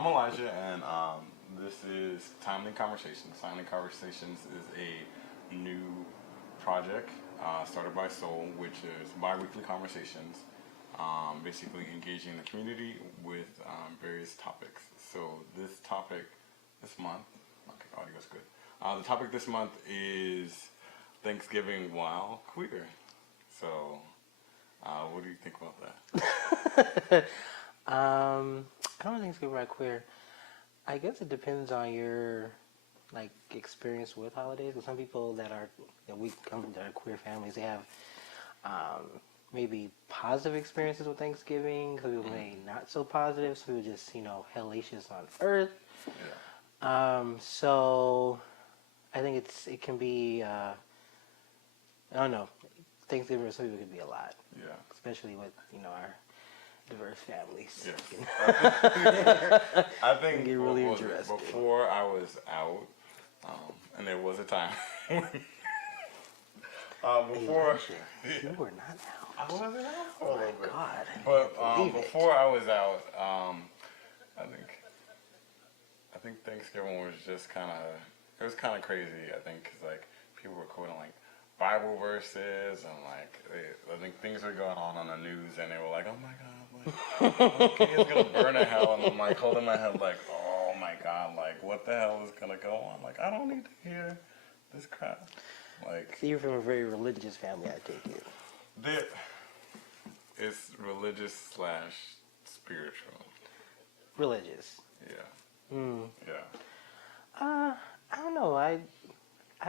I'm Elijah, and this is Timely Conversations. Timely Conversations is a new project started by Soul, which is bi-weekly conversations, basically engaging the community with various topics. So this topic this month, okay, audio's good. The topic this month is Thanksgiving while queer. So, what do you think about that? I don't think it's good right queer. I guess it depends on your like experience with holidays. Because some people we come from that are queer families, they have maybe positive experiences with Thanksgiving. Some people may not so positive. Some people just hellacious on earth. Yeah. So I think it can be I don't know. Thanksgiving for some people can be a lot. Yeah. Especially with our diverse families. Yes. I think get really interesting. Before I was out, and there was a time before you were not out. I wasn't out for a Oh little my bit. God! But before I was out, I think Thanksgiving was just kind of crazy. I think 'cause like people were quoting like Bible verses and like I think things were going on the news and they were like, oh my God, like kids gonna burn in hell, and I'm like holding my head like, oh my God, like what the hell is gonna go on? Like I don't need to hear this crap. Like So you're from a very religious family, I take it. It's religious / spiritual. Religious. Yeah. Yeah. I don't know. I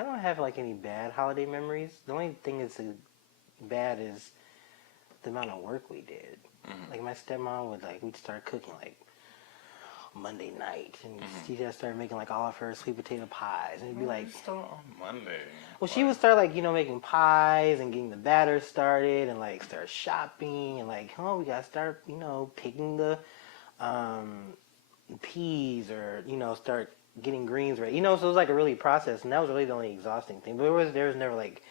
don't have like any bad holiday memories. The only thing that's bad is the amount of work we did. Mm-hmm. Like my stepmom we'd start cooking like Monday night, and she just started making like all of her sweet potato pies, and it'd be like, start on Monday. well, she would start like making pies and getting the batter started, and like start shopping, and like we gotta start picking the peas, or start getting greens right. So it was like a really process, and that was really the only exhausting thing. But there was never like,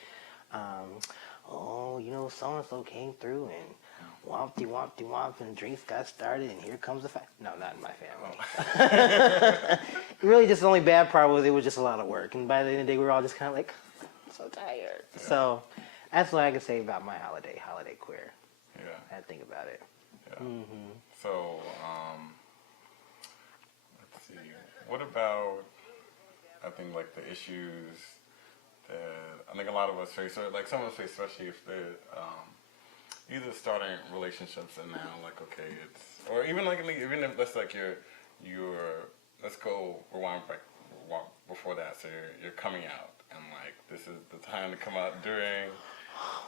so and so came through and wompty wompty womp, and drinks got started, and here comes the fact. No, not in my family. Really, just the only bad part was it was just a lot of work, and by the end of the day, we were all just kind of like, so tired. Yeah. So that's what I can say about my holiday queer. Yeah. I had to think about it. Yeah. Mm-hmm. So, let's see. What about, I think, like the issues that I think a lot of us face, or like some of us face, especially if they're either starting relationships and now, like, okay, it's, or even like, even if that's like let's go rewind back before that. So you're coming out, and like this is the time to come out during.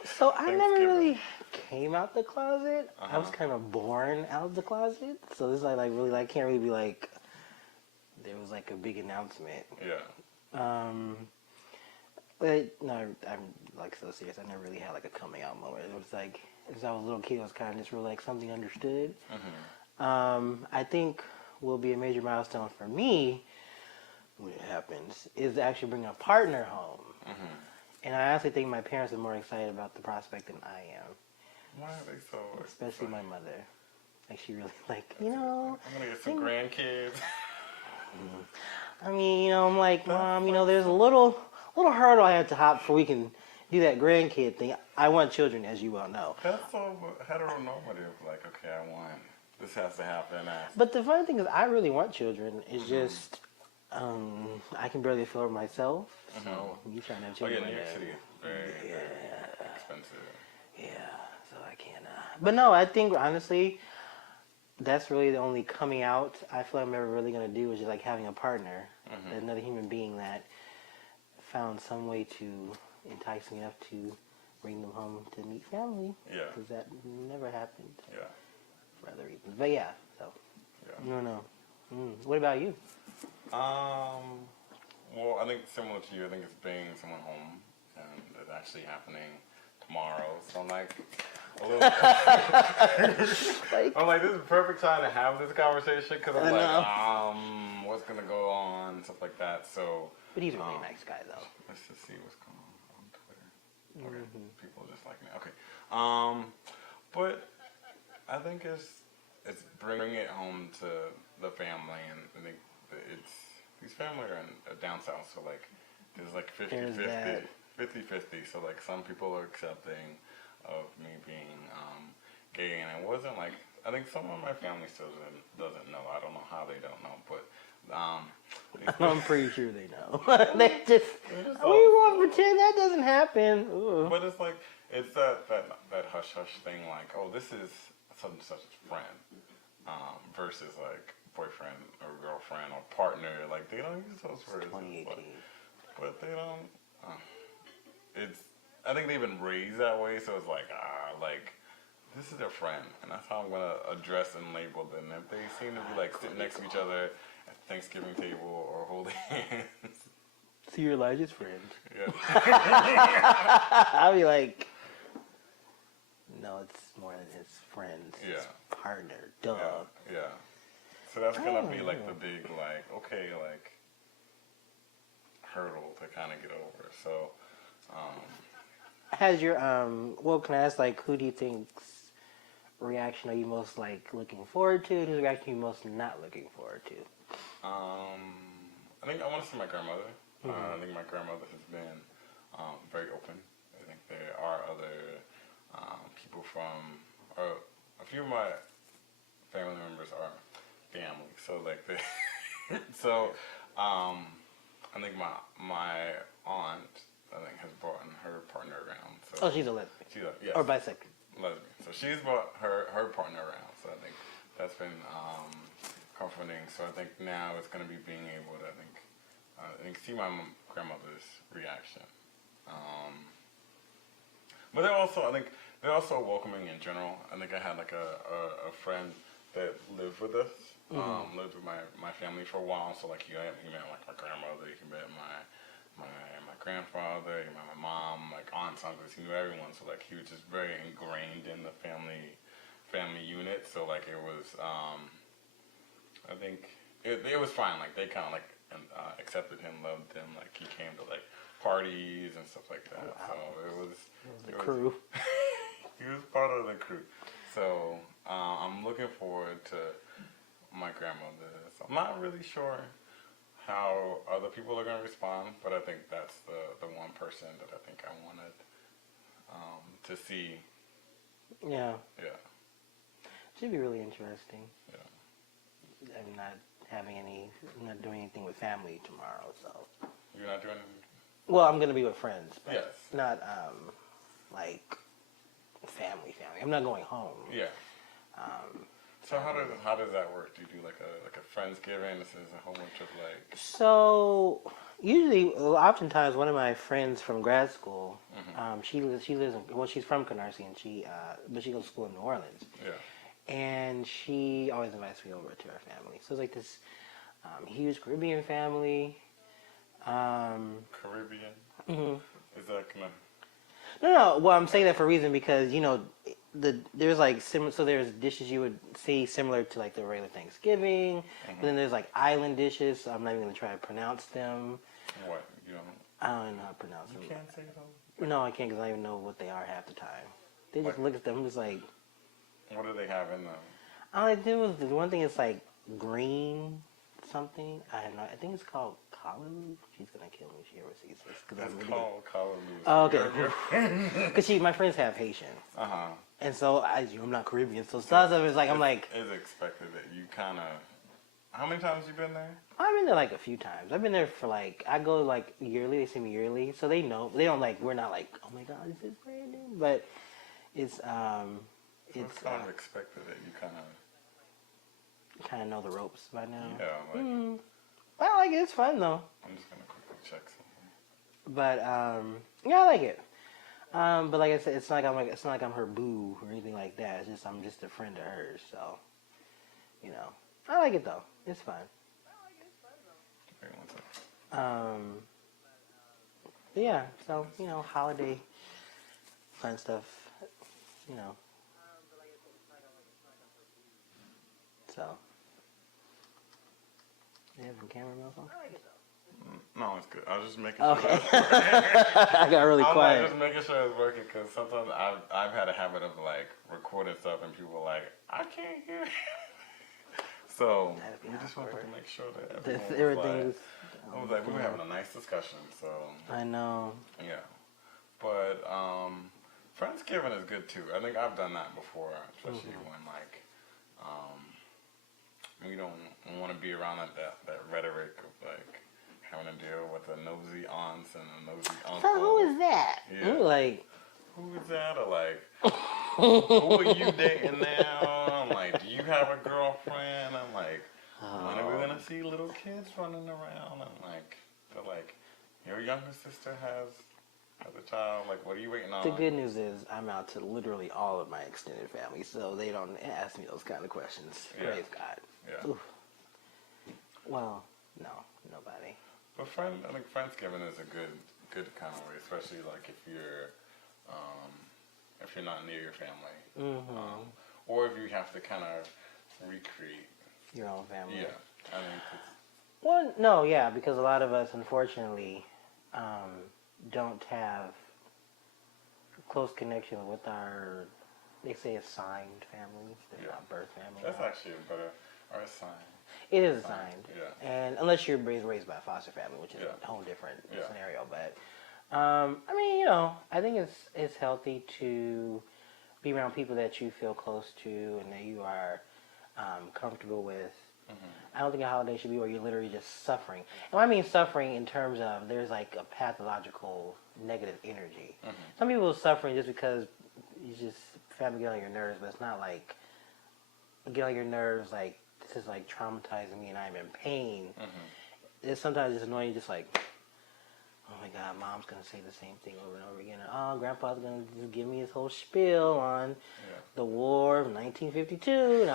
So I never really came out the closet. Uh-huh. I was kind of born out of the closet. So this is like really like can't really be like there was like a big announcement. Yeah. But no, I'm like so serious. I never really had like a coming out moment. It was like as I was a little kid, it was kind of just real like something understood. Mm-hmm. I think will be a major milestone for me when it happens is to actually bring a partner home. Mm-hmm. And I honestly think my parents are more excited about the prospect than I am. Why are they so Especially excited? my mother. Like she really like, I'm gonna get some grandkids. I mean, I'm like, Mom, there's a little hurdle I have to hop before we can do that grandkid thing. I want children, as you well know. That's so heteronormative. Like, okay, this has to happen. But the funny thing is, I really want children. It's just, I can barely afford myself. So you trying to have children? Oh yeah, New York City is very expensive. Yeah, so I can't. But no, I think honestly, that's really the only coming out I feel like I'm ever really gonna do is just like having a partner, another human being that found some way to entice me enough to bring them home to meet family. Yeah. Because that never happened. Yeah. For other reasons, but yeah. So. Yeah. No. What about you? Well, I think similar to you. I think it's bringing someone home, and it's actually happening tomorrow. So I'm like, I'm like, this is the perfect time to have this conversation because I'm like, what's gonna go on, stuff like that. So. But he's a really nice guy, though. Let's just see what's going on Twitter. Okay, people just like me. Okay, but I think it's it's bringing it home to the family, and I think that it's these families are down south, so like there's like There's that. 50-50. So like some people are accepting of me being gay, and it wasn't like I think some of my family still doesn't know. I don't know how they don't know, but I'm pretty sure they know. They just just we want to pretend that doesn't happen. Ooh. but it's like it's that hush hush thing, like, oh, this is such and such friend, versus like boyfriend or girlfriend or partner. Like they don't use those words. 2018. But they don't. It's. I think they've been raised that way, so it's like like this is their friend, and that's how I'm gonna address and label them. If they seem to be like sitting next to each other at the Thanksgiving table or holding hands, So you're Elijah's friend. yeah, I'll be like, no, it's more than his friend. Yeah. His partner. Duh. yeah. So that's gonna be like the big like okay like hurdle to kind of get over. So. Has your well, can I ask, like, who do you think's reaction are you most like looking forward to, and whose reaction are you most not looking forward to? I think I want to see my grandmother. I think my grandmother has been very open. I think there are other people from, or a few of my family members are family. So like they, so I think my aunt, I think, has brought her partner around. So Oh, she's a lesbian. she's a, yes, Or bisexual. lesbian. So she's brought her partner around. So I think that's been comforting. So I think now it's going to be being able to I think see my grandmother's reaction. But they're also, I think they're also welcoming in general. I think I had like a friend that lived with us, lived with my family for a while. So like he met like my grandmother, he met my grandfather, he met my mom, like aunts, uncles, he knew everyone. So like he was just very ingrained in the family unit. So like it was, I think it was fine. Like they kind of like accepted him, loved him. Like he came to like parties and stuff like that. So it was The crew. he was part of the crew. So I'm looking forward to my grandmother. So I'm not really sure how other people are going to respond, but I think that's the one person that I think I wanted to see. Yeah. Yeah. Should be really interesting. Yeah. I'm not doing anything with family tomorrow, so. You're not doing anything? Well, I'm gonna be with friends, but Yes. not like family. I'm not going home. Yeah. So how does that work? Do you do like a Friendsgiving? This is a whole bunch of like. So usually, oftentimes, one of my friends from grad school, she lives she's from Canarsie, and but she goes to school in New Orleans. Yeah. And she always invites me over to her family. So it's like this huge Caribbean family. Caribbean. Is that kind of? No. Well, I'm saying that for a reason because there's like so there's dishes you would see similar to like the regular Thanksgiving, but then there's like island dishes. So I'm not even gonna try to pronounce them. What you don't? I don't even know how to pronounce them. You can't say those. No, I can't because I don't even know what they are half the time. They just look at them just like. What do they have in them? All I do is the one thing is like green something. I don't know. I think it's called callaloo. She's gonna kill me if she ever sees this. It's called callaloo. Oh, okay. Because my friends have Haitian, Uh-huh. and so I'm not Caribbean. So some of it's like I'm like. It's expected that you kind of. How many times you been there? I've been there like a few times. I've been there for like I go like yearly. They see me yearly, so they know. They don't like. We're not like, oh my god, this is brand new. But it's It's kind of expected that you kind of know the ropes by now. yeah, like, I like it. It's fun though. I'm just gonna quickly check something. But yeah, I like it. But like I said, it's not like I'm her boo or anything like that. It's just I'm just a friend of hers. So, I like it though. It's fun. Wait one second. But yeah. So holiday fun stuff. So. You have some camera mouth on? No, it's good. I was just making Okay. sure. I got really I'm quiet. like just making sure it's working because sometimes I've had a habit of like recording stuff and people are like, I can't hear. So That'd be we just wanted awkward. to make sure that This, everyone was everything like, is. I was like, we were having a nice discussion. So I know. yeah, but Friendsgiving is good too. I think I've done that before, especially when like we don't want to be around that rhetoric of like having to deal with the nosy aunts and the nosy So uncle. who is that? Yeah. Like, Who is that? Or like, who are you dating now? I'm like, do you have a girlfriend? I'm like, when are we gonna see little kids running around? I'm like, they're like, your younger sister has a child. Like, what are you waiting on? the good news is I'm out to literally all of my extended family, so they don't ask me those kind of questions. Yeah. Praise God. Yeah. Oof. Well, no, nobody. But I think Friendsgiving is a good kind of way, especially like if you're not near your family, or if you have to kind of recreate. Your own family. Yeah, I think it's, Well, no, yeah, because a lot of us, unfortunately, don't have close connection with our, they say, assigned family. They're not birth family. that's actually a better or a sign. It is assigned. Yeah. And unless you're raised by a foster family, which is Yeah. a whole different Yeah. scenario. But, I mean, I think it's healthy to be around people that you feel close to and that you are comfortable with. I don't think a holiday should be where you're literally just suffering. And I mean suffering in terms of there's like a pathological negative energy. Some people are suffering just because you just family get on your nerves, but it's not like get on your nerves like this is like traumatizing me and I'm in pain. It's sometimes it's annoying, just like, oh my God, mom's gonna say the same thing over and over again. Oh, grandpa's gonna just give me his whole spiel on the war of 1952, and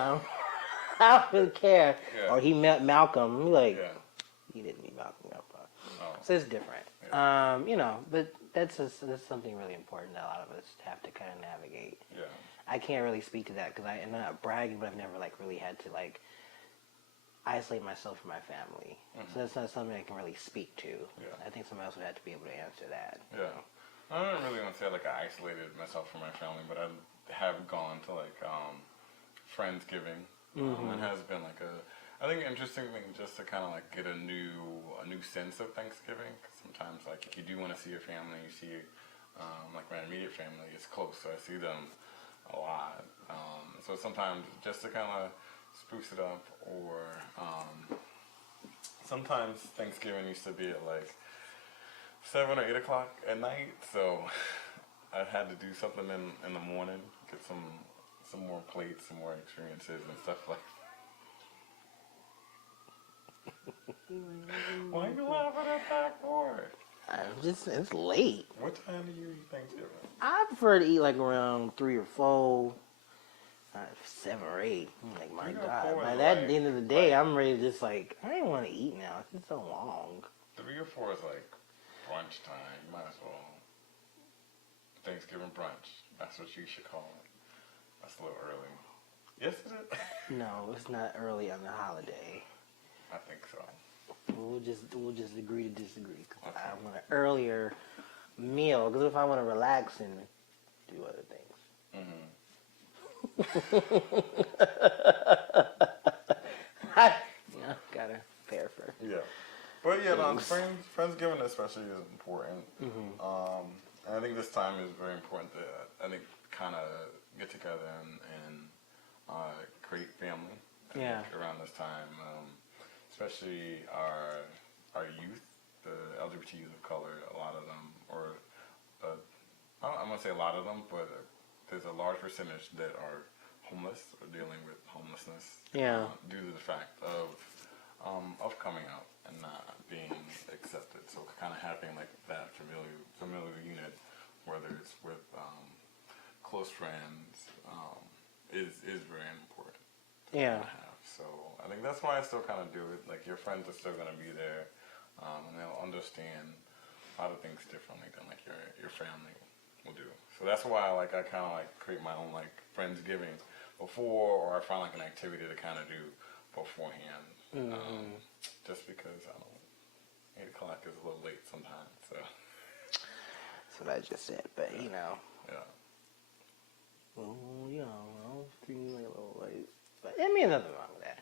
I don't really care. Yeah. Or he met Malcolm. I'm like, Yeah. he didn't meet Malcolm, Grandpa. Oh. So it's different. But that's something really important that a lot of us have to kind of navigate. Yeah. I can't really speak to that because I'm not bragging, but I've never like really had to like isolate myself from my family. So that's not something I can really speak to. Yeah. I think somebody else would have to be able to answer that. Yeah. I don't really want to say like I isolated myself from my family, but I have gone to like Friendsgiving. It has been like I think an interesting thing just to kind of like get a new sense of Thanksgiving. 'Cause sometimes like if you do want to see your family, you see like my immediate family is close, so I see them a lot. So sometimes just to kind of spruce it up, or sometimes Thanksgiving used to be at like 7 or 8 o'clock at night, so I had to do something in the morning, get some more plates, some more experiences and stuff like that. Why are you laughing at that for? It's late. What time do you eat Thanksgiving? I prefer to eat like around 3 or 4, 7 or 8. I'm like, my 3 or God. 4 By is that, like- at the end of the day, I'm ready to just like, I don't want to eat now. It's been so long. 3 or 4 is like brunch time. You might as well. Thanksgiving brunch. That's what you should call it. That's a little early. Yes, it is. No, it's not early on the holiday. I think so. We'll just agree to disagree. 'Cause Okay. I want an earlier meal. Because if I want to relax and do other things. Gotta prepare for. Yeah. But yeah, no, Friendsgiving especially is important. And I think this time is very important to, I think, kind of get together and create family. I Yeah. think around this time, especially our youth, the LGBT youth of color, a lot of them, or I'm gonna say a lot of them, but there's a large percentage that are homeless or dealing with homelessness. Yeah. Due to the fact of coming out and not being accepted. So kind of having like that familiar unit, whether it's with close friends, is very important. Yeah. To have. So I think that's why I still kind of do it. Like your friends are still gonna be there, and they'll understand a lot of things differently than like your family will do. So that's why I kind of like create my own like Friendsgiving before, or I find like an activity to kind of do beforehand. Just because I don't, 8 o'clock is a little late sometimes. So That's what I just said. But you know, yeah. well, you know, I don't think like a little late. But I mean, nothing wrong with that.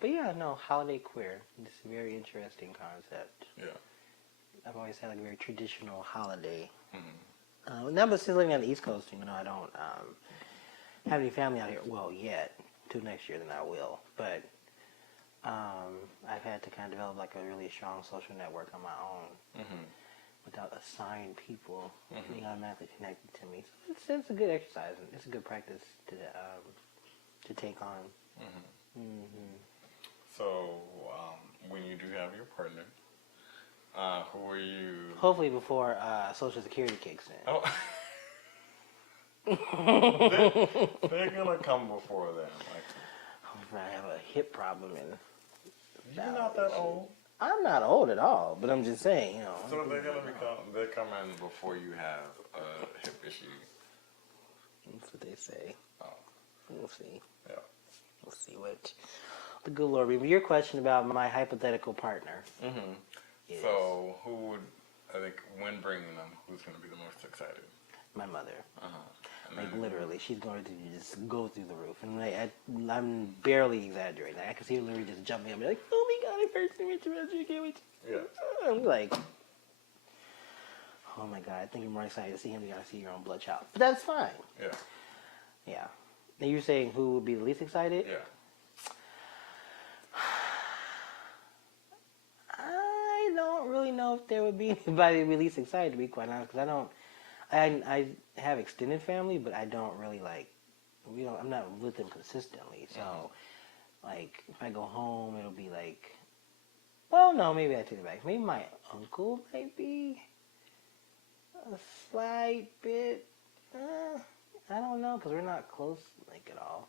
But yeah, no, holiday queer. It's a very interesting concept. Yeah. I've always had like a very traditional holiday. Mm-hmm. Now, but since living on the East Coast, you know, I don't have any family out here. Well, yet. Till next year, then I will. But I've had to kind of develop like a really strong social network on my own without assigned people being automatically connected to me. So it's a good exercise and it's a good practice to take on. So when you do have your partner, who are you? Hopefully before Social Security kicks in. Oh. they're gonna come before then. Like, I have a hip problem and you're not that old. I'm not old at all, but I'm just saying, you know. So they're coming before you have a hip issue. That's what they say. Oh. We'll see. Yeah. We'll see what the good Lord be. But your question about my hypothetical partner. Is So who would, I think, when bringing them, who's going to be the most excited? my mother. And Like then- literally, she's going to just go through the roof, and I'm barely exaggerating. I can see her literally just jumping up and be like, "Oh my God, I first met you, can't wait." Yeah. I'm like, "Oh my God, I think you're more excited to see him than you gotta see your own blood child." But that's fine. Yeah. Yeah. Now you're saying who would be the least excited? Yeah. I don't really know if there would be anybody the least excited, to be quite honest, because I have extended family, but I don't really I'm not with them consistently. So, like, if I go home, it'll be like, well, no, maybe I take it back. Maybe my uncle might be a slight bit, I don't know, because we're not close, like, at all.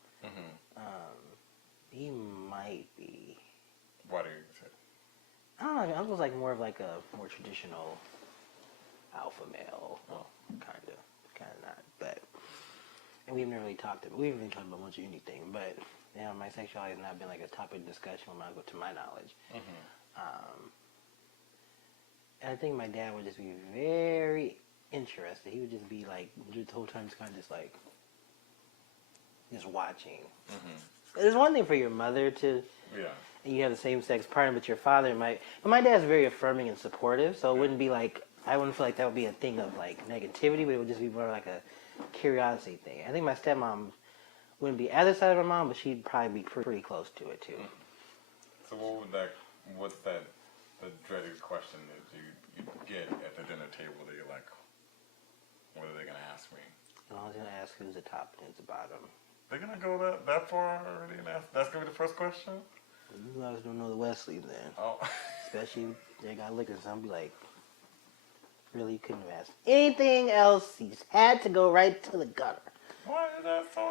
He might be. Why do you say? I don't know, uncle's like more of like a more traditional alpha male. Well, kind of not, but, and we've never really talked about, we haven't really talked about much of anything, but, you know, my sexuality has not been like a topic of discussion with my uncle, to my knowledge. And I think my dad would just be very interested. He would just be like, the whole time just kind of just like, just watching. There's one thing for your mother to, Yeah. and you have the same sex partner, but your father might. But my dad's very affirming and supportive, so it wouldn't be like, I wouldn't feel like that would be a thing of like negativity, but it would just be more like a curiosity thing. I think my stepmom wouldn't be other side of my mom, but she'd probably be pretty close to it too. So what's the dreaded question that you get at the dinner table that you're like, what are they going to ask me? I was gonna ask who's the top and who's the bottom. They're going to go that far already and ask? That's going to be the first question? You guys don't know the Wesleys then. Oh. Especially if they got liquor, so I'll be like, really, you couldn't have asked anything else. You just had to go right to the gutter. Why is that so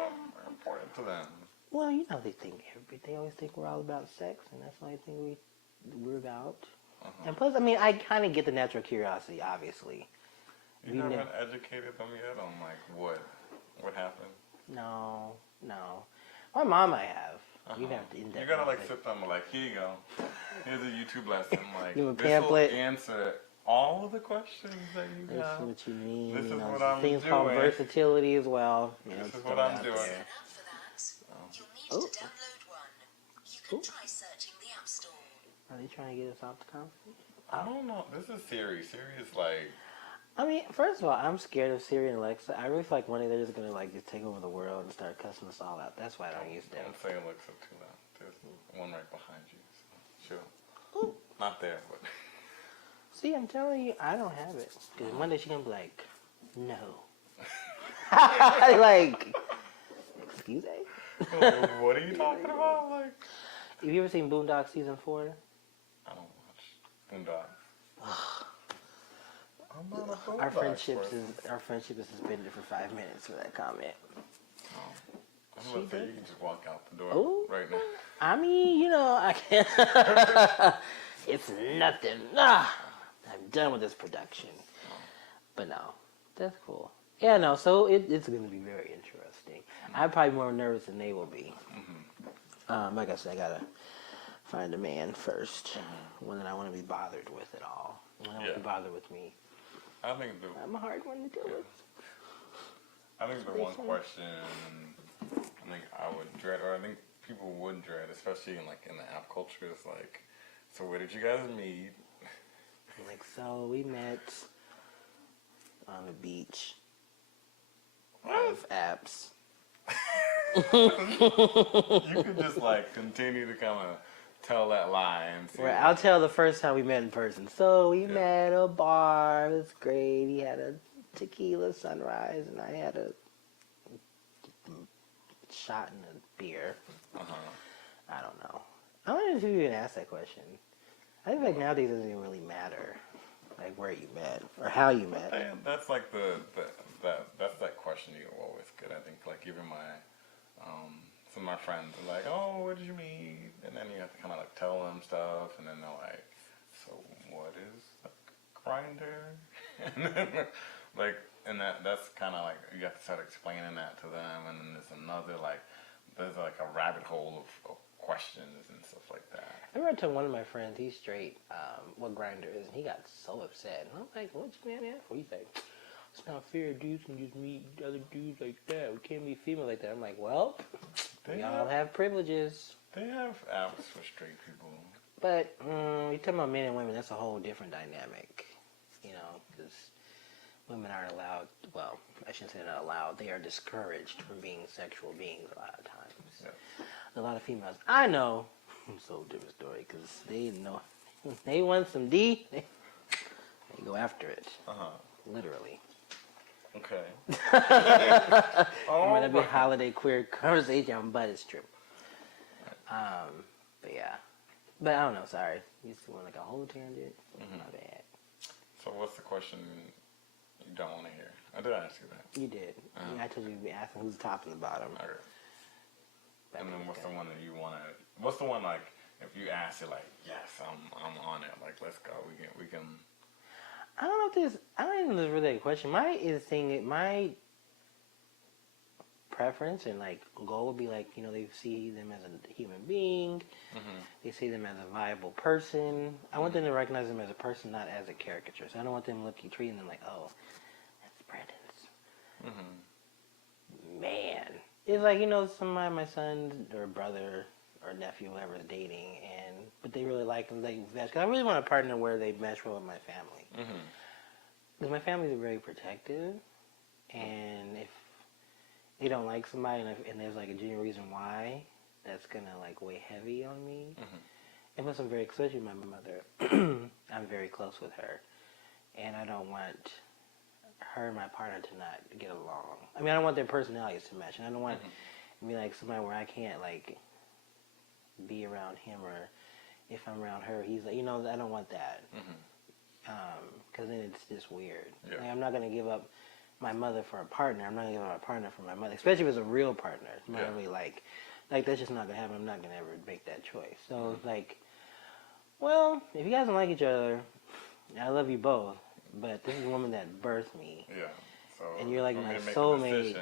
important to them? Well, you know, they always think we're all about sex, and that's the only thing we're about. And plus, I mean, I kind of get the natural curiosity, obviously. You haven't educated them yet on like what happened? No. My mom I have. You have to You gotta like sit them like, here you go. Here's a YouTube lesson. Like, Give 'em a this will pamphlet. answer all of the questions that you That's have. what you mean. This is you know, what there's I'm things called doing. versatility as well. You know, This is just what throw it I'm out doing. there. For that, you'll need to download one. You can try searching the App Store. Are they trying to get us off the conversation? I don't know. This is Siri. Siri is like, I mean, first of all, I'm scared of Siri and Alexa. I really feel like one day they're just gonna like just take over the world and start cussing us all out. That's why I don't use them. don't say Alexa too loud. There's one right behind you. So chill. Ooh. Not there, but. See, I'm telling you, I don't have it. Because one day she's gonna be like, no. Like, excuse me? What are you talking about? Like, Have you ever seen Boondocks season 4? I don't watch Boondocks. I'm not a Boondocks Our friendship person. is suspended for 5 minutes for that comment. I was about to say, you can just walk out the door Ooh. right now. I mean, you know, I can't. It's nothing. I'm done with this production. But no, that's cool. Yeah, no, so it's going to be very interesting. I'm probably more nervous than they will be. Like I said, I got to find a man first, one that I want to be bothered with at all. One that won't be bothered with me. I think I'm a hard one to deal with. the one question I think I would dread, or I think people would dread, especially in the app culture, is like, so where did you guys meet? Like, so we met on the beach of apps. You could just continue to kind of tell that lie and see. I'll tell the first time we met in person. So we met at a bar. It was great. He had a tequila sunrise, and I had a shot and a beer. I don't know. I don't know if you even asked that question. I think nowadays it doesn't even really matter, where you met or how you met. And that's like that's that question you always get. I think even some of my friends are like, oh, where did you meet? And then you have to kind of tell them stuff, and then they're like, so what is a grinder? And then and that's kind of you have to start explaining that to them, and then there's another there's a rabbit hole of questions and stuff like that. I remember I told one of my friends, he's straight, what grinder is, and he got so upset. And I'm like, what you man for? He's like, it's not fair, dudes can just meet other dudes like that. We can't meet female like that. I'm like, well, we all have privileges. They have apps for straight people. But you're talking about men and women, that's a whole different dynamic, because women aren't allowed, well, I shouldn't say not allowed, they are discouraged from being sexual beings a lot of times. Yeah. A lot of females, I know, it's a whole different story, because they know, they want some D, they go after it, literally. Okay. I'm going to be a holiday queer conversation, but it's true. But yeah. But I don't know, sorry. You just want a whole tangent? My bad. So what's the question you don't want to hear? I did ask you that. You did. I told you to be asking who's the top and the bottom. Okay. And then what's the one that you want to, what's the one if you ask it yes, I'm on it, let's go, we can. I don't know if I don't even know if it's really a question. My preference and goal would be they see them as a human being. They see them as a viable person. I want them to recognize them as a person, not as a caricature. So I don't want them treating them like, oh, that's Brandon's man. It's somebody my son or brother or nephew, whoever is dating, but they really like them. Cause I really want a partner where they mesh well with my family. Because my family is very protective, and if they don't like somebody and there's a genuine reason why, that's gonna weigh heavy on me. And plus I'm very close with my mother. I'm very close with her, and I don't want her and my partner to not get along. I mean, I don't want their personalities to match, and I don't want to be somebody where I can't be around him, or if I'm around her, he's I don't want that. Because then it's just weird. Yeah. I'm not gonna give up my mother for a partner. I'm not gonna give up my partner for my mother, especially if it's a real partner. It's not really that's just not gonna happen. I'm not gonna ever make that choice. So it's well, if you guys don't like each other, I love you both, but this is a woman that birthed me. Yeah. So and you're my make soulmate.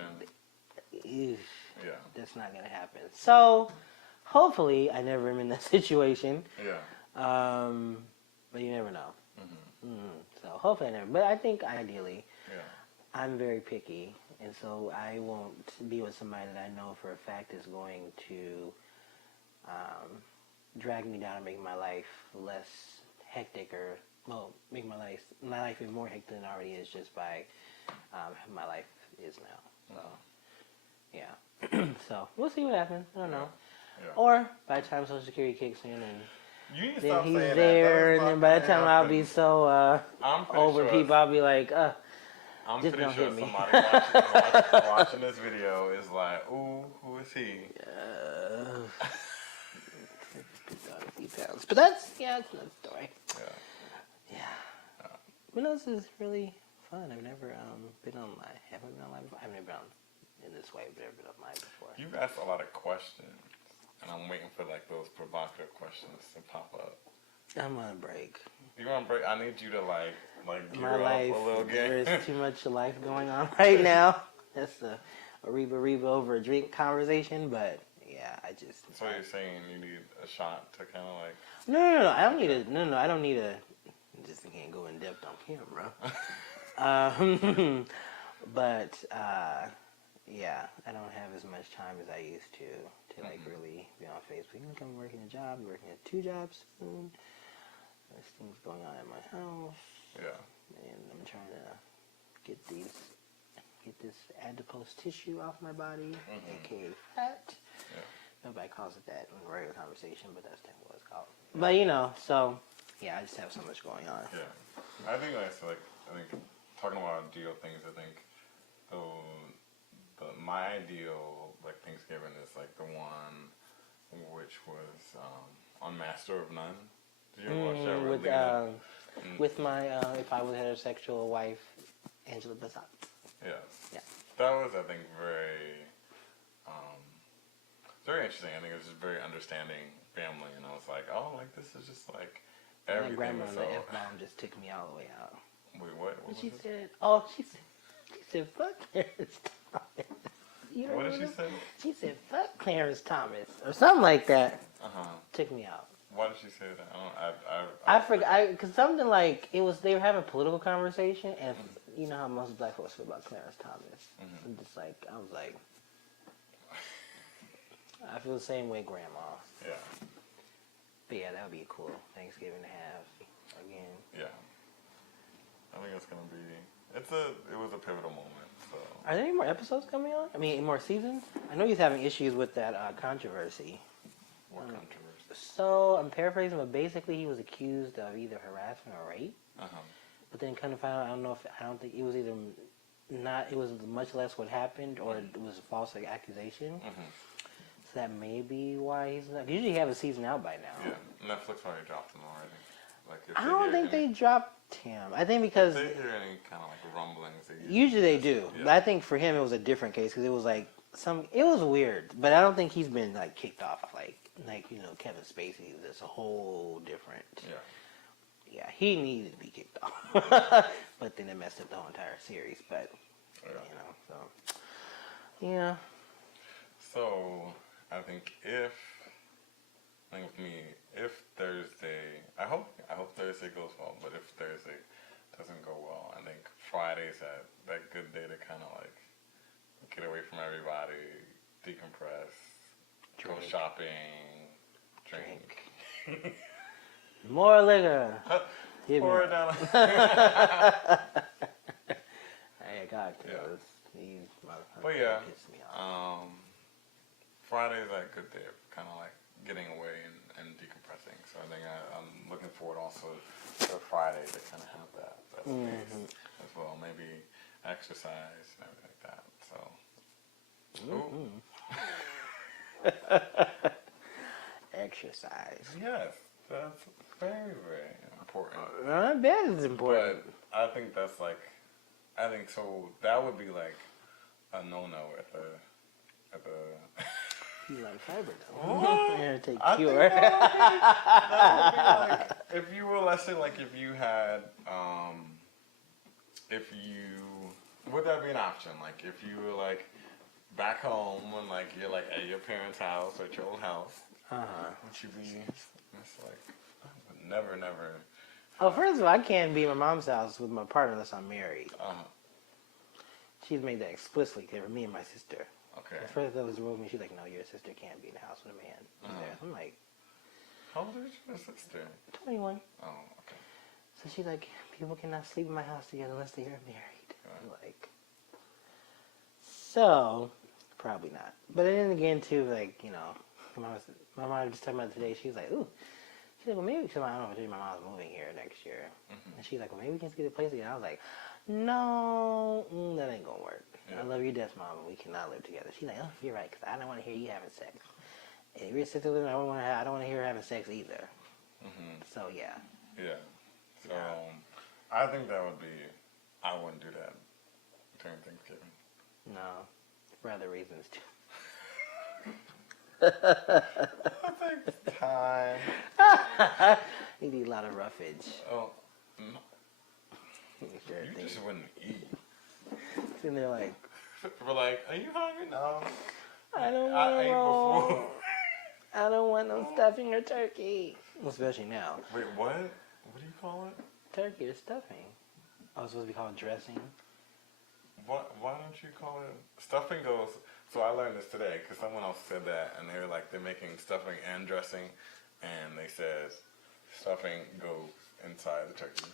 Yeah. That's not gonna happen. So hopefully I never am in that situation. Yeah. But you never know. So hopefully I never. But I think ideally, I'm very picky, and so I won't be with somebody that I know for a fact is going to drag me down and make my life less hectic, or make my life even more hectic than it already is just by my life is now. So yeah. So we'll see what happens. I don't know. Yeah. Or by the time Social Security kicks in and you need to then stop he's saying there, that. and then by the time I'll be so over sure people, I'll be like, I'm just pretty don't sure hit me. somebody watching this video is like, ooh, who is he? 50 pounds. But that's another story. Yeah. Yeah. But no, this is really fun. I've never been on live. Haven't been on live before. I've never been on in this way. I've never been on live before. You've asked a lot of questions, and I'm waiting for those provocative questions to pop up. I'm on a break. You want a break? I need you to gear My up life, a little bit. there's too much life going on right now. That's a Reba over a drink conversation, but yeah. yeah, I just. So you're saying you need a shot to kind of like. No. I don't need a. No. I don't need a. Just can't go in depth on camera. But yeah, I don't have as much time as I used to like really be on Facebook. Look, I'm working a job. I'm working at 2 jobs soon. There's things going on at my house. Yeah. And I'm trying to get this adipose tissue off my body, aka fat. Yeah. Nobody calls it that in regular conversation, but that's what it's called. But so yeah, I just have so much going on. Yeah. I think talking about ideal things, I think my ideal like Thanksgiving is like the one which was on Master of None. Did you ever watch that? With my if I was heterosexual wife, Angela Bassett. Yeah. Yeah. That was, I think, very interesting. I think it was just very understanding family, and I was like, oh, like this is just like everything. My grandma, was the F-bomb just took me all the way out. Wait, what? She was it? said, she said, fuck Clarence Thomas. You know What did she say? She said, fuck Clarence Thomas, or something like that. Took me out. Why did she say that? I forgot, because something like, they were having a political conversation, and you know how most black folks feel about Clarence Thomas. And just like, I was like, I feel the same way, Grandma. Yeah. But yeah, that would be a cool Thanksgiving to have again. Yeah. I think it's gonna be. It was a pivotal moment. So. Are there any more episodes coming on? I mean, any more seasons? I know he's having issues with that controversy. What controversy? So I'm paraphrasing, but basically he was accused of either harassment or rape. But then kind of found out, I don't think it was either not. It was much less what happened, or it was a false accusation. So that may be why he's not. Usually you have a season out by now. Yeah, Netflix already dropped him already. Like if I don't think they dropped him. I think because if they hear any kind of like rumblings, usually they do. Yeah. But I think for him it was a different case because it was like it was weird. But I don't think he's been like kicked off like Kevin Spacey. That's a whole different. Yeah. Yeah, he needed to be kicked off. But then it messed up the whole entire series. But so yeah. So I think with me, if Thursday, I hope Thursday goes well. But if Thursday doesn't go well, I think Friday's that good day to kind of like get away from everybody, decompress, go shopping, drink. More liquor. Pour it down. Hey, cocktails. These motherfuckers But yeah, piss me off. Friday is that good day of kind of like getting away and decompressing. So I think I'm looking forward also to Friday to kind of have that space as well. Maybe exercise and everything like that. So. Exercise. Yes, that's very, very important. I bet it's important. But I think that's like, so that would be like a no-no at the. You like fiber though. What? You're gonna take I Cure. think that would be like, if you were, let's say, like if you had, would that be an option? Like if you were like back home and like you're like at your parents' house or at your old house, would you be? It's like I would never. Oh, first of all, I can't be at my mom's house with my partner unless I'm married. She's made that explicitly clear for me and my sister. Okay. At first, that was with me. She's like, "No, your sister can't be in the house with a man." I'm like, how old is your sister? 21. Oh, okay. So she's like, "People cannot sleep in my house together unless they are married." I'm like, so probably not. But then again, too, like my mom was just talking about it today. She was like, "Ooh." She's like, "Well, maybe." Because I don't know if my mom's moving here next year, and she's like, "Well, maybe we can just get a place again." I was like, "No, that ain't gonna work. I love you, death, mom, but we cannot live together." She's like, "Oh, you're right, because I don't want to hear you having sex. And if your sister living, I don't want to hear her having sex either." So yeah. Yeah. So I think that would be. I wouldn't do that during Thanksgiving. No, for other reasons too. It takes time. You need a lot of roughage. Oh, no. Sure You just wouldn't eat. Sitting there like, We're like, are you hungry? No. I don't I want ate to roll. before. I don't want no stuffing or turkey. Especially now. Wait, what? What do you call it? Turkey is stuffing. Oh, it's supposed to be called dressing. Why don't you call it stuffing goes? So I learned this today because someone else said that, and they were like, they're making stuffing and dressing, and they said stuffing goes inside the turkey.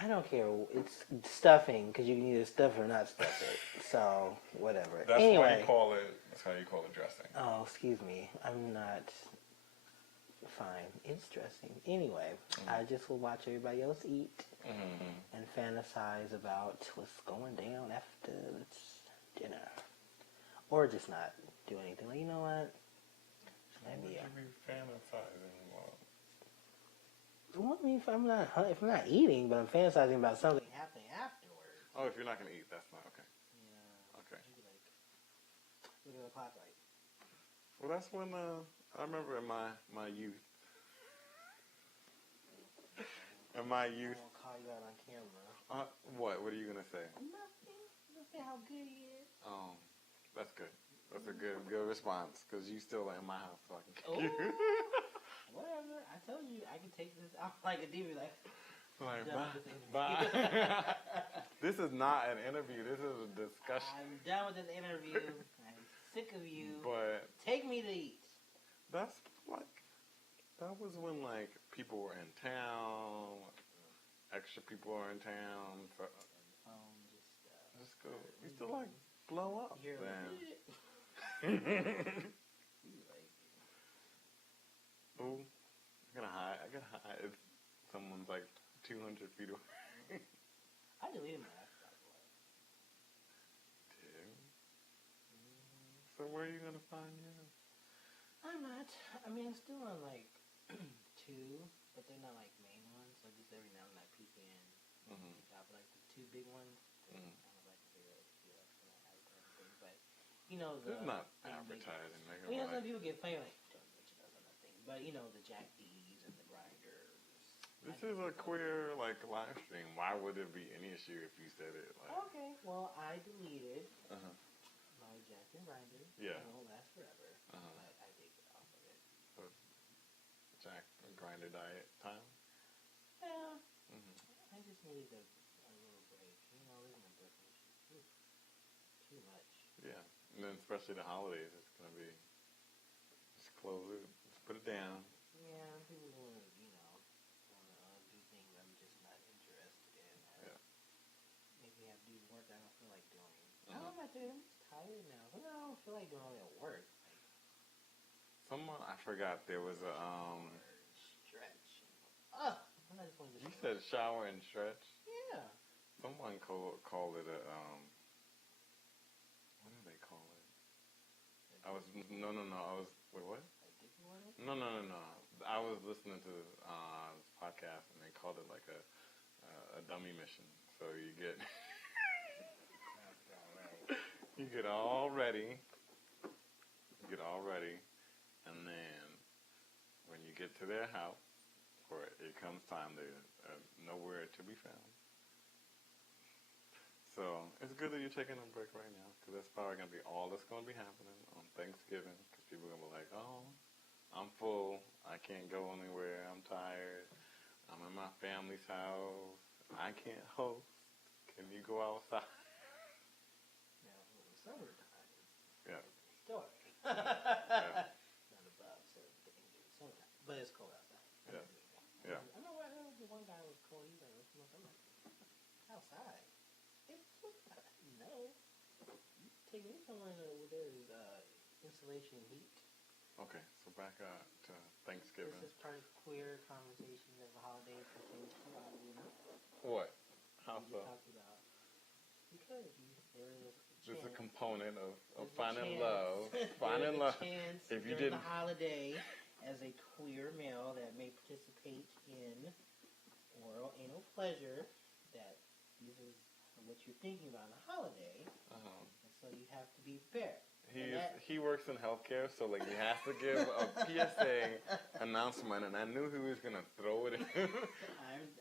I don't care. It's stuffing because you can either stuff it or not stuff it. So whatever. That's Anyway. why you call it. That's how you call it dressing. Oh, excuse me. I'm not. Fine. It's dressing. Anyway, I just will watch everybody else eat and fantasize about what's going down after dinner, or just not do anything. Like, you know what? Why would you be fantasizing about? Well, I mean, if I'm not eating, but I'm fantasizing about something happening afterwards. Oh, if you're not gonna eat, that's not okay. Yeah. Okay. Maybe like look at the clock, like. Well, that's when I remember in my youth. In my youth. I won't call you out on camera. What? What are you gonna say? Nothing. Look at how good he is. That's good. That's a good response because you still in my house, so I can kick Oh. you. Whatever. I told you I could take this out like a DVD. Like, Like, done with this bye. interview. This is not an interview. This is a discussion. I'm done with this interview. I'm sick of you. But Take me to eat. that's like, that was when like people were in town, extra people are in town. So just go. You still like blow up You're then. Ooh, I gotta hide if someone's like 200 feet away. I deleted my laptop. So where are you gonna find you? I'm not. I mean, I'm still on like 2, but they're not like main ones. So just every now and then I peek in. Top like the 2 big ones. I don't like to figure out if you advertising, but you know the. It's not the advertising. Like, you know, some people get funny like don't mention those other things, but you know the Jack D's and the grinders. this is a queer like live stream. Why would it be any issue if you said it? Like, Okay, well I deleted uh-huh. my Jack and grinder. Yeah. It won't last forever, Uh-huh. but I did get off of it. Jack Grinder diet time. Yeah. I just needed a little break. You know, there's no definition. Too much. Yeah, and then especially the holidays, it's gonna be just close it, just put it down. Yeah, people want to, you know, do things I'm just not interested in. Yeah. Maybe have to do work I don't feel like doing. I don't know about doing. I'm just tired now. I don't feel like doing all that work. Someone I forgot there was a Stretch. Oh, I just want to. You said shower and stretch. Yeah. Someone called it a what do they call it? I was no. I was wait what? No. I was listening to this podcast and they called it like a dummy mission. So you get you get all ready, and then when you get to their house, or it comes time, they're nowhere to be found. So it's good that you're taking a break right now, because that's probably going to be all that's going to be happening on Thanksgiving, because people are going to be like, oh, I'm full, I can't go anywhere, I'm tired, I'm in my family's house, I can't host, can you go outside? Now, in the summertime, Yeah. story. Yeah. Not above certain things in the summertime, but it's cold outside. Yeah. Yeah. I know why the one guy was cold. He's like, "What's I'm like, outside? No. You take me somewhere where there's insulation and heat. Okay, so back to Thanksgiving. This is part of queer conversation of the holiday pertains to Halloween. What? How We so? just talked about because there is There's a chance. component of There's a finding chance- love. there's Finding a love. chance If you during didn't- the holiday as a queer male that may participate in oral anal pleasure, that this is what you're thinking about on the holiday, and so you have to be prepared. He works in healthcare, so like he has to give a PSA announcement, and I knew he was gonna throw it in.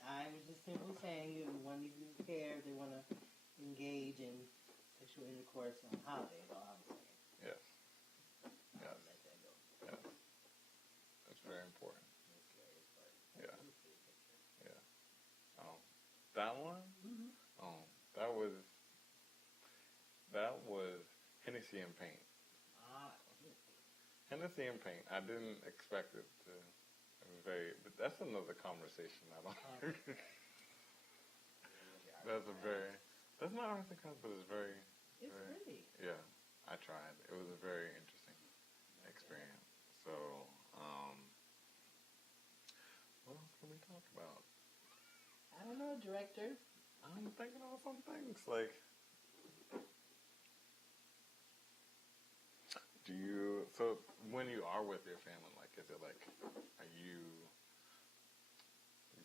I was just simply saying you want to be prepared. They want to, engage in sexual intercourse on holidays. All I'm saying. Yes. I'll Yes. let that go. Yes. That's very important. That's scary part. Yeah. Let me see a picture. Yeah. That one? Mm-hmm. That was Hennessy and paint. Ah, Hennessy and paint. I didn't expect it to. It was very. But that's another conversation. I don't. That's a very. That's not everything comes, but it's very. it's very, pretty. Yeah, I tried. It was a very interesting experience. So, what else can we talk about? I don't know, director. I'm thinking of some things like. Do you so when you are with your family, like, is it like, are you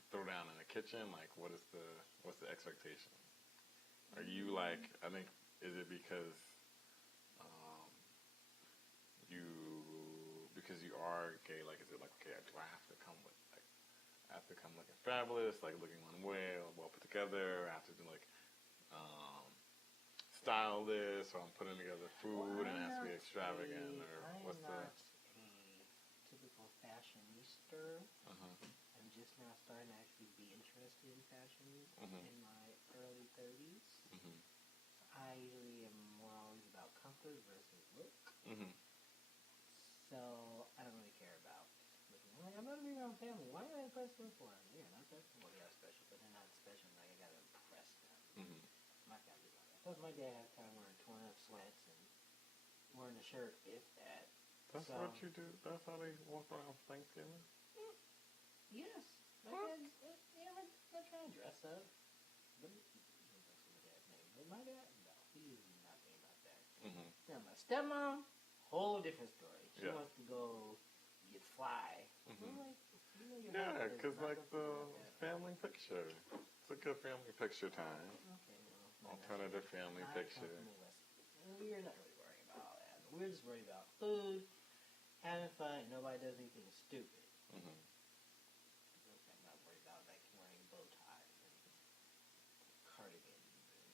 throw down in the kitchen? Like, what's the expectation? Are you like, I think, is it because um, because you are gay? Like, is it like, okay, do I have to come with like, I have to come looking fabulous, like looking one way, well put together? I have to do like style this, or I'm putting together food and it has to be extravagant, or what's the? I'm not a typical fashionista. I'm just now starting to actually be interested in fashion in my early 30s. I usually am more always about comfort versus look. So I don't really care about looking. I'm not even around family. Why am I impressed with for? They're not that well, they are special, but they're not special. Like I gotta impress them. My family's like that. Plus, my dad had time wearing torn up sweats and wearing a shirt, if that. That's what you do. That's how they walk around for Thanksgiving. Yes. My dad's, they're trying to dress up. But my dad, no, he's nothing about that. Now, my stepmom, whole different story. She wants to go get fly. I'm like, you know, Yeah, because like the family picture. It's a good family picture time. Okay, well, Alternative family picture. We're not really worried about all that. We're just worried about food, having fun. Nobody does anything stupid. I'm not worried about like wearing bow ties and cardigans and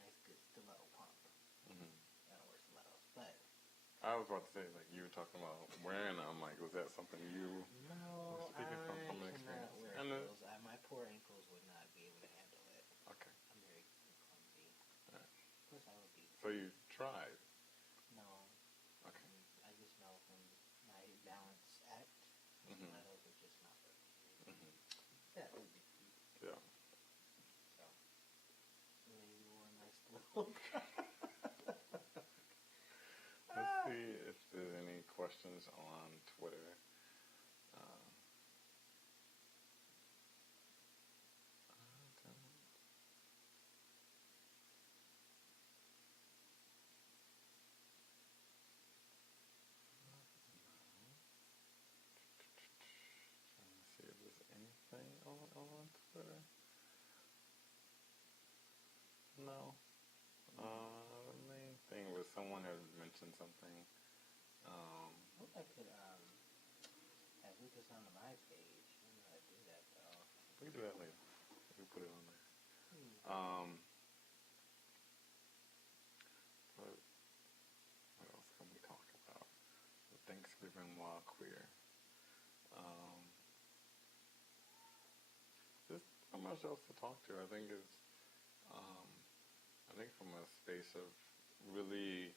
nice good stiletto pump. I don't wear stilettos, but I was about to say, like, you were talking about wearing them. Like, was that something you no, were speaking from an I experience? cannot wear heels. My poor ankles would not be able to handle it. Okay. I'm very clumsy. Right. Plus, I would be. So you tried. No. Okay. I just know from my balance act, stilettos are just not for me. That would be cute. Yeah. So, maybe you wore a nice stiletto. Let's see if there's any questions on Twitter. Let's see if there's anything on Twitter. No. The main thing was someone had mentioned something. I hope I could have Lucas on the my page. I don't know how to do that though. We can do that later. We can put it on there. But what else can we talk about? Thanksgiving while queer. There's not much else to talk to. I think it's, I think from a space of really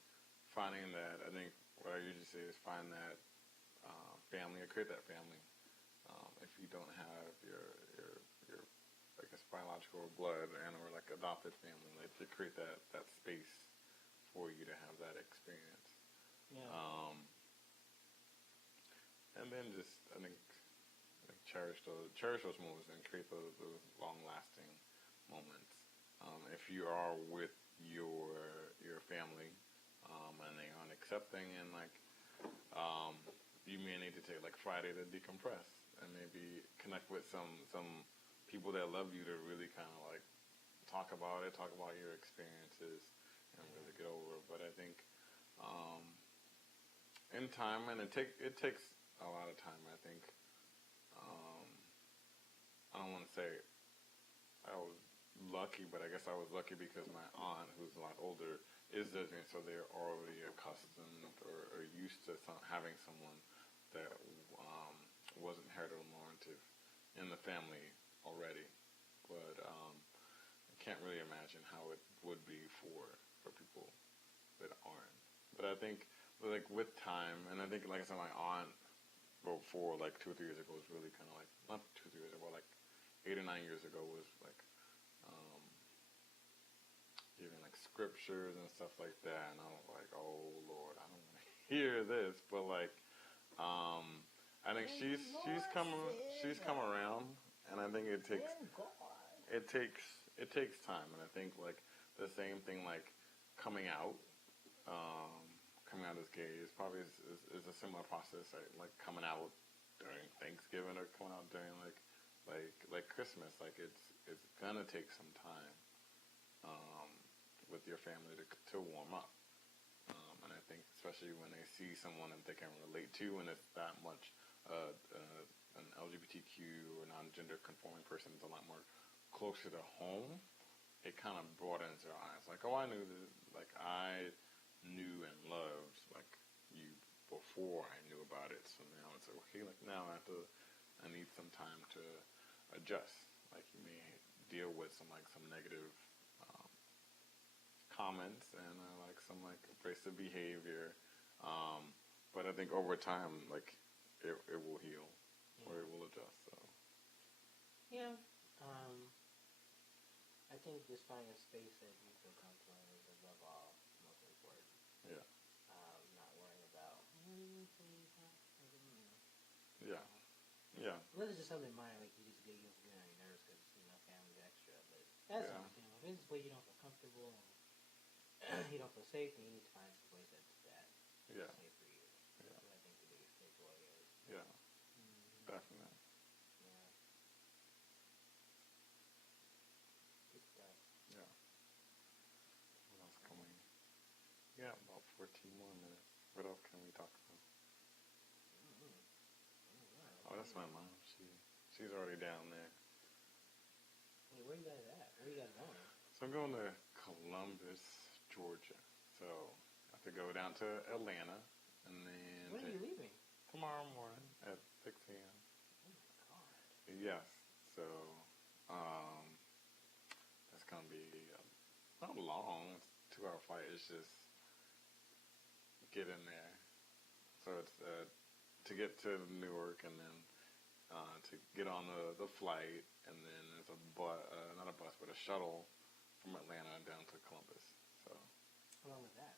finding that, I think what I usually say is find that family, or create that family. If you don't have your I guess biological blood and or like adopted family, like to create that space for you to have that experience. Yeah. And then just I think cherish those moments and create those long lasting moments. If you are with your family and they aren't accepting, and like you may need to take like Friday to decompress and maybe connect with some people that love you to really kind of like talk about your experiences and really get over it. But I think in time, and it takes a lot of time. I think I don't want to say I was lucky, but I guess I was lucky because my aunt, who's a lot older, is Lesbian, so they're already accustomed or used to having someone that wasn't heteronormative in the family already. But I can't really imagine how it would be for people that aren't. But I think, like, with time, and I think, like I said, my aunt, before, like, 2 or 3 years ago, was really kind of like, not 2 or 3 years ago, like, 8 or 9 years ago, was, like, um, giving, like, scriptures and stuff like that, and I was like, oh, Lord, I don't want to hear this, but, like, I think she's come around, and I think it takes time, and I think, like, the same thing, like, coming out, coming out as gay is probably is a similar process, right? Like coming out during Thanksgiving or coming out during like Christmas. Like it's gonna take some time with your family to warm up, and I think especially when they see someone that they can relate to, and it's that much an LGBTQ or non-gender conforming person is a lot more closer to home. It kind of broadens their eyes. Like, oh, I knew this. Like, I knew and loved like you before I knew about it. So now it's okay. Like now I need some time to adjust. Like you may deal with some negative comments and like some like abrasive behavior. But I think over time, like it will heal or it will adjust. So yeah. I think just finding a space that you feel comfortable in is above all most important. yeah, Not worrying about what do you think? yeah, yeah, Unless it's just something minor, like you just get on your nerves because family's extra. But that's Yeah. understandable. If it's where you don't feel comfortable and you don't feel safe, then you need to find some place that's yeah, safe for you. Yeah. That's what I think the biggest takeaway is. yeah, definitely. Yeah. Good stuff. Yeah. What else can we? Yeah, about 14 more minutes. What else can we talk about? Oh, that's my mom. She's already down there. Hey, where you guys at? Where you guys going? So I'm going to Columbus, Georgia. So I have to go down to Atlanta, and then When are you leaving? tomorrow morning at 6 a.m. Oh my god. Yes. So that's gonna be not long. It's a 2-hour flight. It's just get in there. So it's to get to Newark, and then to get on the flight, and then there's a bus, not a bus, but a shuttle from Atlanta down to Columbus. So How long is that?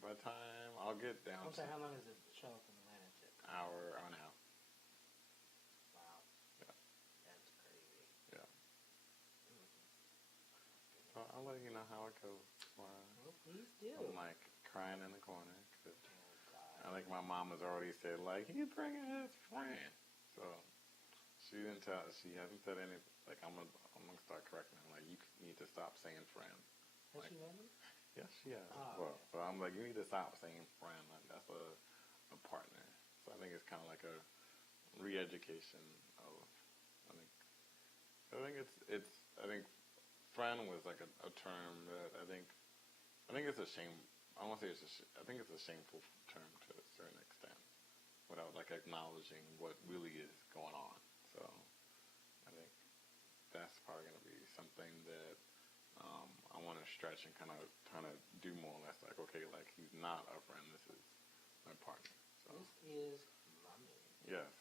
by the time I'll get down I'm to sorry, how long is the shuttle from Atlanta to? hour and a half. Wow. Yeah. That's crazy. Yeah. So I'll let you know how it goes. Well, please do. I'm like crying in the corner. 'Cause Oh god. I think my mom has already said like he's bringing his friend. So she didn't tell. She hasn't said anything. Like I'm gonna start correcting her. Like you need to stop saying friend. Has Like, she met him? yes, she has. Oh, Well, okay. so I'm like you need to stop saying friend. Like that's a partner. So I think it's kind of like a re-education of. I think I think friend was like a term that I think it's a shame. I won't say I think it's a shameful term to a certain extent, without like acknowledging what really is going on. So I think that's probably going to be something that I want to stretch and kind of do more or less. Like okay, like he's not a friend. This is my partner. So This is my man. yes.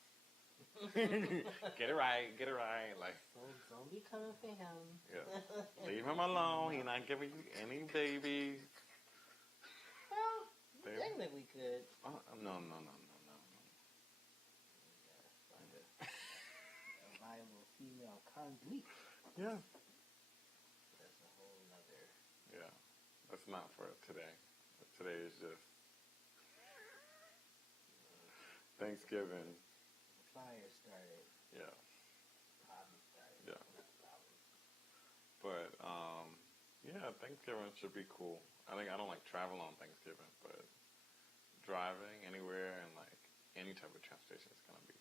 Get it right. Like So don't be coming for him. yeah, leave him alone. He's not giving you any babies. Well, Baby. technically could. No. You gotta find a viable female conduit. Yeah. That's a whole nother. Yeah. That's not for today. Today is just Thanksgiving. Fire started. Yeah. Problem started. Yeah. Not problems. But yeah, Thanksgiving should be cool. I don't like travel on Thanksgiving, but driving anywhere and like any type of transportation is gonna be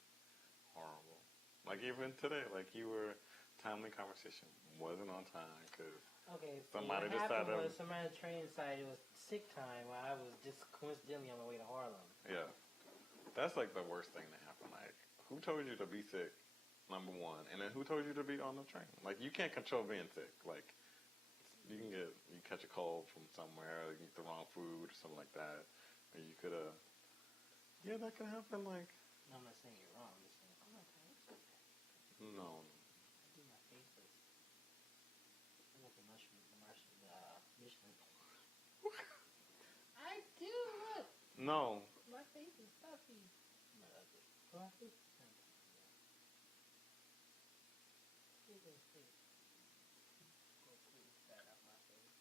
horrible. Like even today, like you were timely conversation wasn't on time because Okay, so somebody what happened decided. was somebody on the train decided it was sick time while I was just coincidentally on my way to Harlem. Yeah, that's like the worst thing that happened. Like, who told you to be sick? Number one, and then who told you to be on the train? Like, you can't control being sick. Like, you catch a cold from somewhere, or you eat the wrong food or something like that, or you could have. Yeah, that could happen. Like, No, I'm not saying you're wrong. I'm just saying, oh, okay, it's okay. no, I do my faces. I look the mushroom, Michelin. I do, look. no. My face is stuffy. I'm not ugly. Oh, my face is stuffy. Look at this face. Go pull the fat out my face.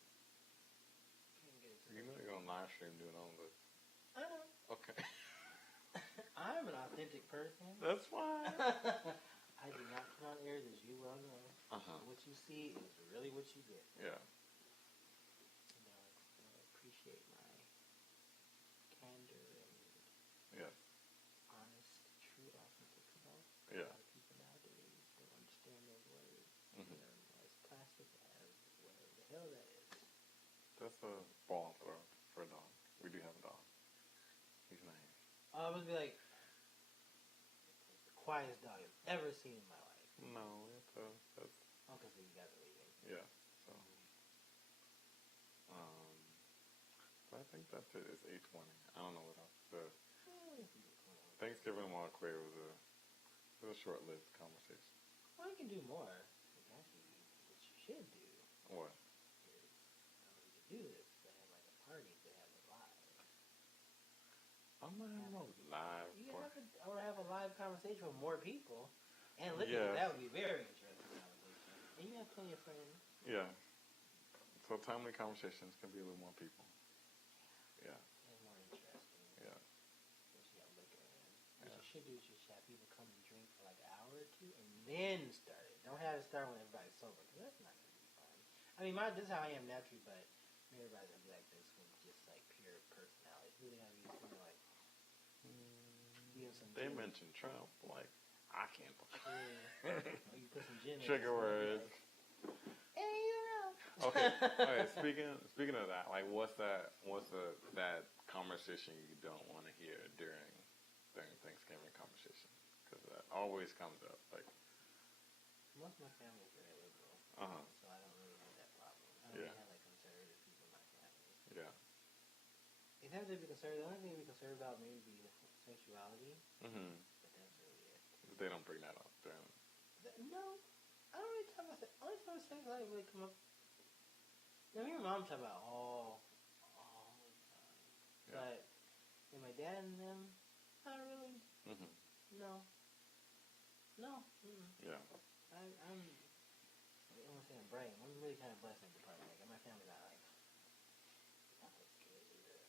Can't get it to You know you're on live stream doing all this. I know. Okay, I'm an authentic person. that's fine. I do not put on airs, as you well know. What you see is really what you get. Yeah. You know, appreciate my candor and Yeah. honest, true, authentic self. Yeah. A lot of people nowadays don't understand those words. Mhm. They're as plastic as whatever the hell that is. That's a ball throw for a dog. We do have a dog. He's nice. I would be like, the quietest dog I've ever seen in my life. No, that's Uncle said you guys are leaving. yeah. So, but I think that's it. It's 8:20. I don't know what else. Thanksgiving in Montclair was a short-lived conversation. Well, you can do more. Actually, what you should do What? is, to do this, to have like a party, to have a live. I'm not having no live. You Or, have a live conversation with more people. And look Yes. that would be very interesting conversation. And you have plenty of friends. yeah. So timely conversations can be a little more people. Yeah. And more interesting. Yeah. What you got liquor in. What Yeah. you should do is just have people come and drink for like an hour or two and then start it. Don't have it start when everybody's sober, because that's not going to be fun. I mean, this is how I am naturally, but everybody's going to be like this with just like pure personality. Who they have you like, you have some They gin. mentioned Trump. Like, I can't. Yeah. Or you put some gin in it, Trigger so words. like, hey, you know. Okay. Okay. Speaking of that, like, what's that conversation you don't want to hear during Thanksgiving conversation? Because that always comes up. Like, Most of my family is very liberal, uh-huh. so I don't really have that problem. I don't Yeah. really have like conservative people in my family. Yeah. If they have to be conservative, the only thing to be conservative about maybe be sexuality, Mm-hmm. but that's really it. They don't bring that up during. No, I don't really talk about sex. Only time sexuality really come up. Now, me and my mom talk about all the time. Yeah. But with my dad and them, not really. Mm-hmm. No. Mm-mm. Yeah. I don't want to say I'm bragging. I'm really kind of blessed in the department. Like, my family's not like, not those kids either.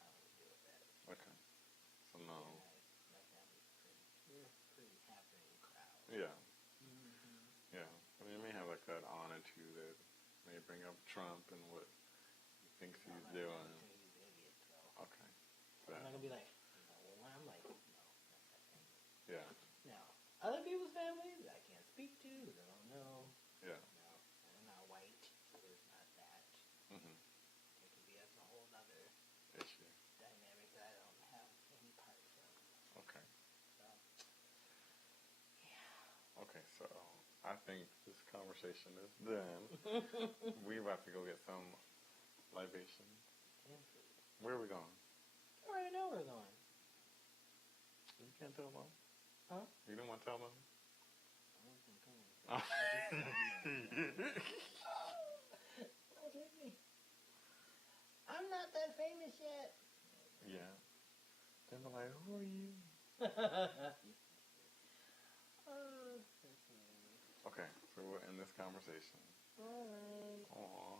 I don't really deal with that. Okay. So no. My family's we're a pretty happening crowd. Yeah. Mm-hmm. Yeah. I mean, you may have like that on or two that may bring up Trump and what he thinks he's doing. He's an idiot, so. Okay. I'm not That, going to be like, well, I'm like, no, not that family. yeah. Now, other people's families I can't speak to because I don't know. Yeah. No, I'm not white, so there's not that. Mm-hmm. It could be a whole other Issue. dynamic that I don't have any part from. Okay. So, yeah. Okay, so I think this conversation is done. We're about to go get some libation. And food. Where are we going? I already know where we're going. You can't tell them. Huh? You don't want to tell them? Don't hit me. I'm not that famous yet. Yeah. Then they're like, who are you? Okay, so we'll end this conversation. Alright. Aww.